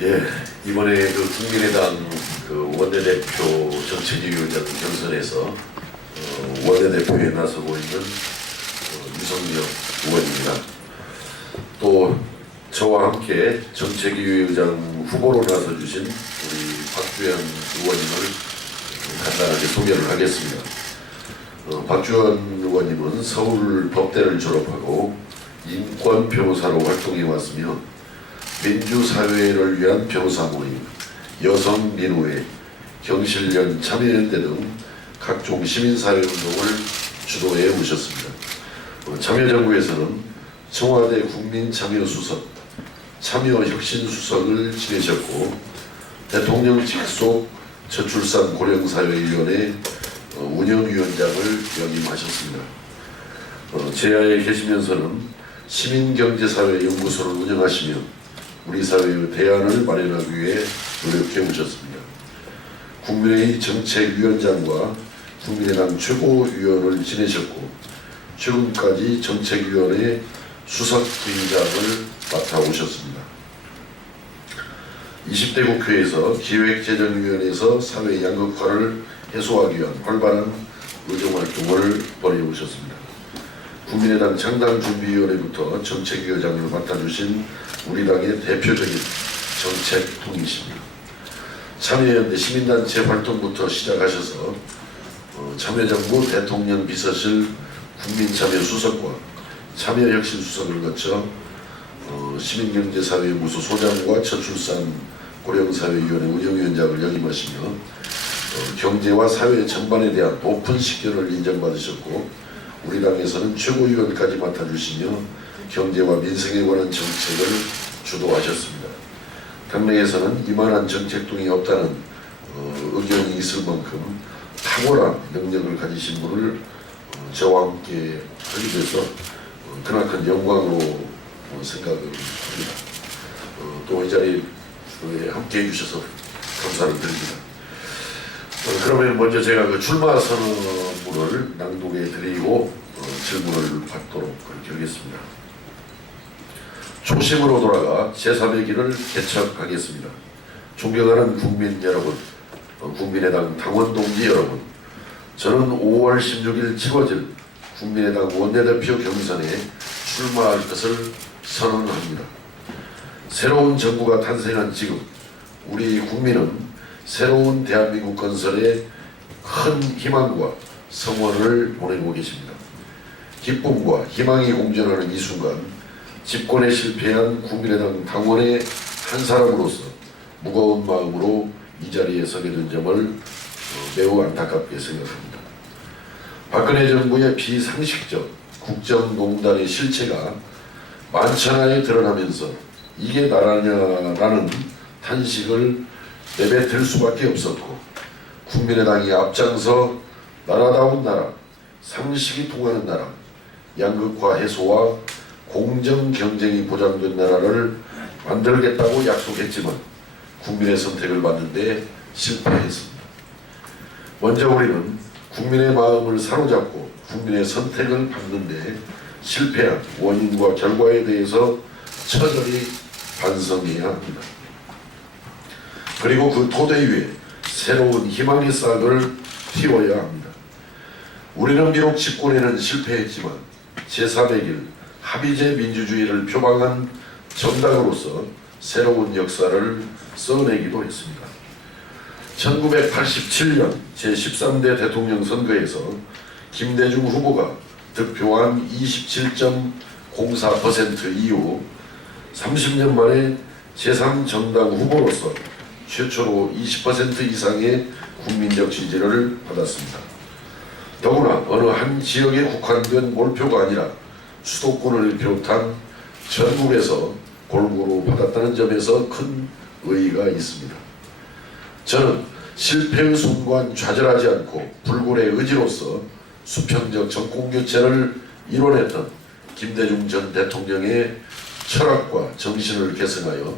예, 이번에 그 국민의당 그 원내대표 정책위원장 경선에서 원내대표에 나서고 있는 유석열 의원입니다. 또 저와 함께 정책위원장 후보로 나서주신 우리 박주현 의원님을 간단하게 소개를 하겠습니다. 박주현 의원님은 서울 법대를 졸업하고 인권 변호사로 활동해 왔으며 민주사회를 위한 변호사 모임, 여성민우회, 경실련 참여연대 등 각종 시민사회운동을 주도해 오셨습니다. 참여정부에서는 청와대 국민참여수석, 참여혁신수석을 지내셨고 대통령 직속 저출산 고령사회위원회 운영위원장을 역임하셨습니다. 제야에 계시면서는 시민경제사회연구소를 운영하시며 우리 사회의 대안을 마련하기 위해 노력해 오셨습니다. 국민의 정책위원장과 국민의당 최고위원을 지내셨고 최근까지 정책위원회 수석부의장을 맡아오셨습니다. 20대 국회에서 기획재정위원회에서 사회 양극화를 해소하기 위한 활발한 의정활동을 벌여오셨습니다. 국민의당 창당준비위원회부터 정책위원장을 맡아주신 우리 당의 대표적인 정책통이십니다. 참여연대 시민단체 활동부터 시작하셔서 참여정부 대통령 비서실 국민참여수석과 참여혁신수석을 거쳐 시민경제사회연구소 소장과 저출산 고령사회위원회 운영위원장을 역임하시며 경제와 사회 전반에 대한 높은 식견을 인정받으셨고 우리 당에서는 최고위원까지 맡아주시며 경제와 민생에 관한 정책을 주도하셨습니다. 당내에서는 이만한 정책통이 없다는 의견이 있을 만큼 탁월한 능력을 가지신 분을 저와 함께 하게 돼서 그나큰 영광으로 생각을 합니다. 또 이 자리에 함께 해주셔서 감사를 드립니다. 그러면 먼저 제가 그 출마 선언문을 낭독해 드리고 질문을 받도록 그렇게 하겠습니다. 초심으로 돌아가 제3의 길을 개척하겠습니다. 존경하는 국민 여러분, 국민의당 당원 동지 여러분, 저는 5월 16일 치러질 국민의당 원내대표 경선에 출마할 것을 선언합니다. 새로운 정부가 탄생한 지금 우리 국민은 새로운 대한민국 건설에 큰 희망과 성원을 보내고 계십니다. 기쁨과 희망이 공존하는 이 순간 집권에 실패한 국민의당 당원의 한 사람으로서 무거운 마음으로 이 자리에 서게 된 점을 매우 안타깝게 생각합니다. 박근혜 정부의 비상식적 국정농단의 실체가 만천하에 드러나면서 이게 나라냐라는 탄식을 내뱉을 수밖에 없었고 국민의당이 앞장서 나라다운 나라, 상식이 통하는 나라, 양극화 해소와 공정 경쟁이 보장된 나라를 만들겠다고 약속했지만 국민의 선택을 받는데 실패했습니다. 먼저 우리는 국민의 마음을 사로잡고 국민의 선택을 받는데 실패한 원인과 결과에 대해서 처절히 반성해야 합니다. 그리고 그 토대 위에 새로운 희망의 싹을 틔워야 합니다. 우리는 비록 집권에는 실패했지만 제3의 길 합의제 민주주의를 표방한 정당으로서 새로운 역사를 써내기도 했습니다. 1987년 제13대 대통령 선거에서 김대중 후보가 득표한 27.04% 이후 30년 만에 제3정당 후보로서 최초로 20% 이상의 국민적 지지를 받았습니다. 더구나 어느 한 지역에 국한된 몰표가 아니라 수도권을 비롯한 전국에서 골고루 받았다는 점에서 큰 의의가 있습니다. 저는 실패의 순간 좌절하지 않고 불굴의 의지로서 수평적 정권교체를 이뤄냈던 김대중 전 대통령의 철학과 정신을 계승하여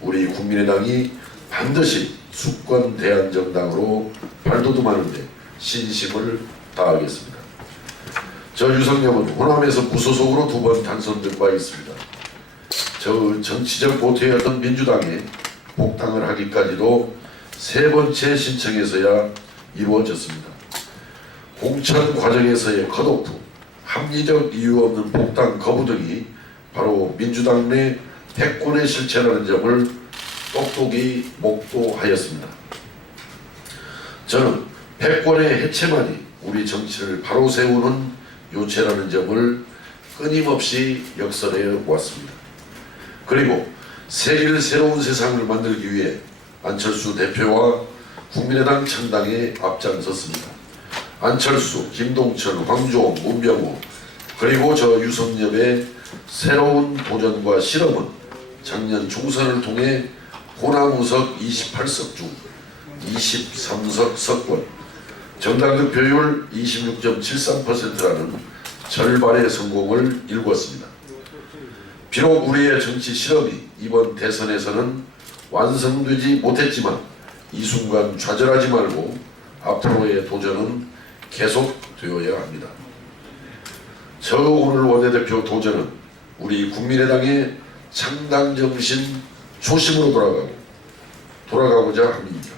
우리 국민의당이 반드시 수권 대안정당으로 발돋움하는데 신심을 다하겠습니다. 저 유석열은 호남에서 무소속으로 2번 당선된 바 있습니다. 저 정치적 고퇴였던 민주당에 복당을 하기까지도 3번째 신청에서야 이루어졌습니다. 공천 과정에서의 컷오프, 합리적 이유 없는 복당 거부 등이 바로 민주당 내 패권의 실체라는 점을 똑똑히 목도하였습니다. 저는 패권의 해체만이 우리 정치를 바로 세우는 요체라는 점을 끊임없이 역설해 왔습니다. 그리고 새길 새로운 세상을 만들기 위해 안철수 대표와 국민의당 창당에 앞장섰습니다. 안철수, 김동철, 황교안, 문병호 그리고 저 유석열의 새로운 도전과 실험은 작년 총선을 통해 호남우석 28석 중 23석 석권, 정당 득표율 26.73%라는 절반의 성공을 이루었습니다. 비록 우리의 정치 실험이 이번 대선에서는 완성되지 못했지만 이 순간 좌절하지 말고 앞으로의 도전은 계속되어야 합니다. 저 오늘 원내대표 도전은 우리 국민의당의 창당정신 초심으로 돌아가고자 합니다.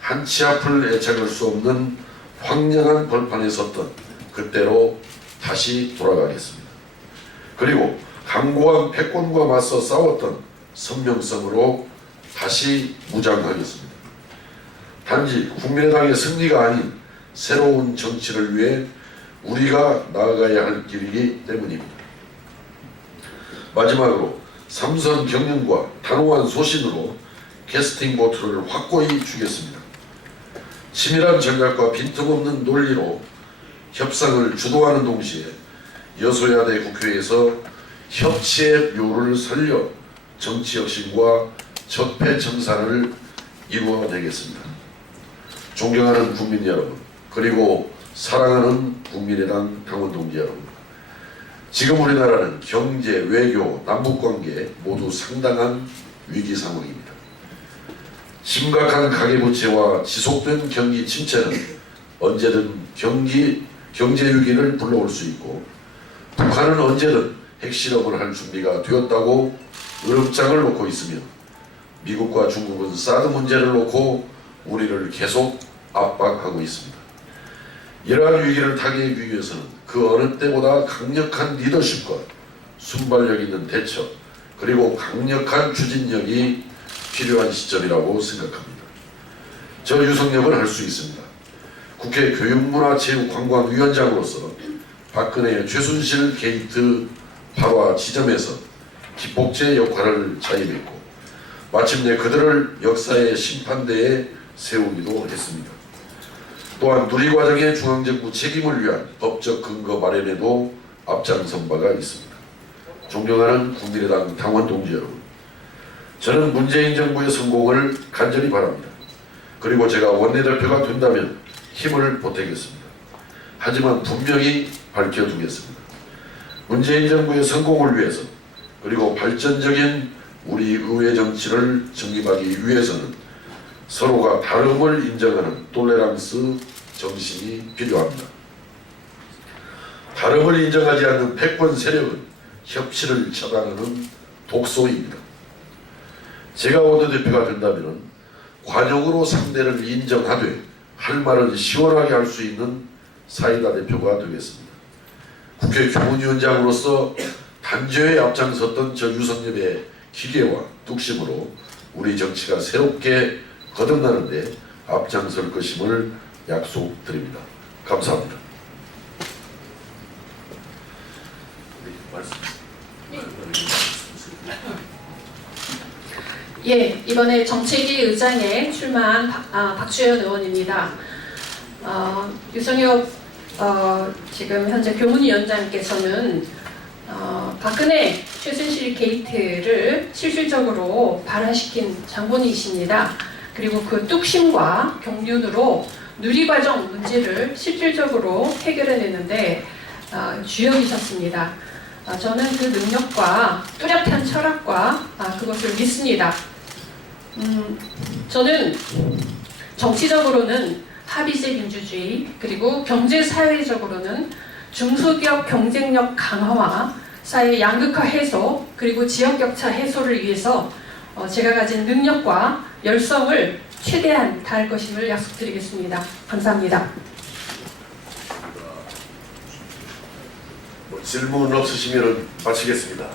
한치 앞을 애착할 수 없는 황량한 벌판에 섰던 그때로 다시 돌아가겠습니다. 그리고 강고한 패권과 맞서 싸웠던 선명성으로 다시 무장하겠습니다. 단지 국민의당의 승리가 아닌 새로운 정치를 위해 우리가 나아가야 할 길이기 때문입니다. 마지막으로 삼선 경륜과 단호한 소신으로 캐스팅 보트를 확고히 주겠습니다. 치밀한 전략과 빈틈없는 논리로 협상을 주도하는 동시에 여소야대 국회에서 협치의 묘를 살려 정치혁신과 적폐청산을 이루어내겠습니다. 존경하는 국민 여러분, 그리고 사랑하는 국민의당 당원 동지 여러분, 지금 우리나라는 경제, 외교, 남북관계 모두 상당한 위기 상황입니다. 심각한 가계부채와 지속된 경기 침체는 언제든 경제 위기를 불러올 수 있고, 북한은 언제든 핵실험을 할 준비가 되었다고 으름장을 놓고 있으며, 미국과 중국은 사드 문제를 놓고 우리를 계속 압박하고 있습니다. 이러한 위기를 타개하기 위해서는 그 어느 때보다 강력한 리더십과 순발력 있는 대처, 그리고 강력한 추진력이 필요한 시점이라고 생각합니다. 저 유석열은 할 수 있습니다. 국회 교육문화체육관광위원장으로서 박근혜의 최순실 게이트 발화 지점에서 기폭제 역할을 자임했고, 마침내 그들을 역사의 심판대에 세우기도 했습니다. 또한 누리과정의 중앙정부 책임을 위한 법적 근거 마련에도 앞장선 바가 있습니다. 존경하는 국민의당 당원 동지 여러분, 저는 문재인 정부의 성공을 간절히 바랍니다. 그리고 제가 원내대표가 된다면 힘을 보태겠습니다. 하지만 분명히 밝혀두겠습니다. 문재인 정부의 성공을 위해서, 그리고 발전적인 우리 의회 정치를 정립하기 위해서는 서로가 다름을 인정하는 톨레랑스 정신이 필요합니다. 다름을 인정하지 않는 패권 세력은 협치를 처단하는 독소입니다. 제가 원내대표가 된다면 관용으로 상대를 인정하되 할 말은 시원하게 할 수 있는 사이다 대표가 되겠습니다. 국회 교문위원장으로서 단죄에 앞장섰던 저 유석열의 기계와 뚝심으로 우리 정치가 새롭게 거듭나는데 앞장설 것임을 약속드립니다. 감사합니다. 예, 이번에 정책위 의장에 출마한 박주현 의원입니다. 유석열 지금 현재 교문위원장께서는 박근혜 최순실 게이트를 실질적으로 발화시킨 장본이십니다. 그리고 그 뚝심과 경륜으로 누리과정 문제를 실질적으로 해결해내는데 주역이셨습니다. 저는 그 능력과 뚜렷한 철학과 그것을 믿습니다. 저는 정치적으로는 합의제 민주주의, 그리고 경제사회적으로는 중소기업 경쟁력 강화와 사회 양극화 해소, 그리고 지역격차 해소를 위해서 제가 가진 능력과 열성을 최대한 다할 것임을 약속드리겠습니다. 감사합니다. 질문 없으시면 마치겠습니다.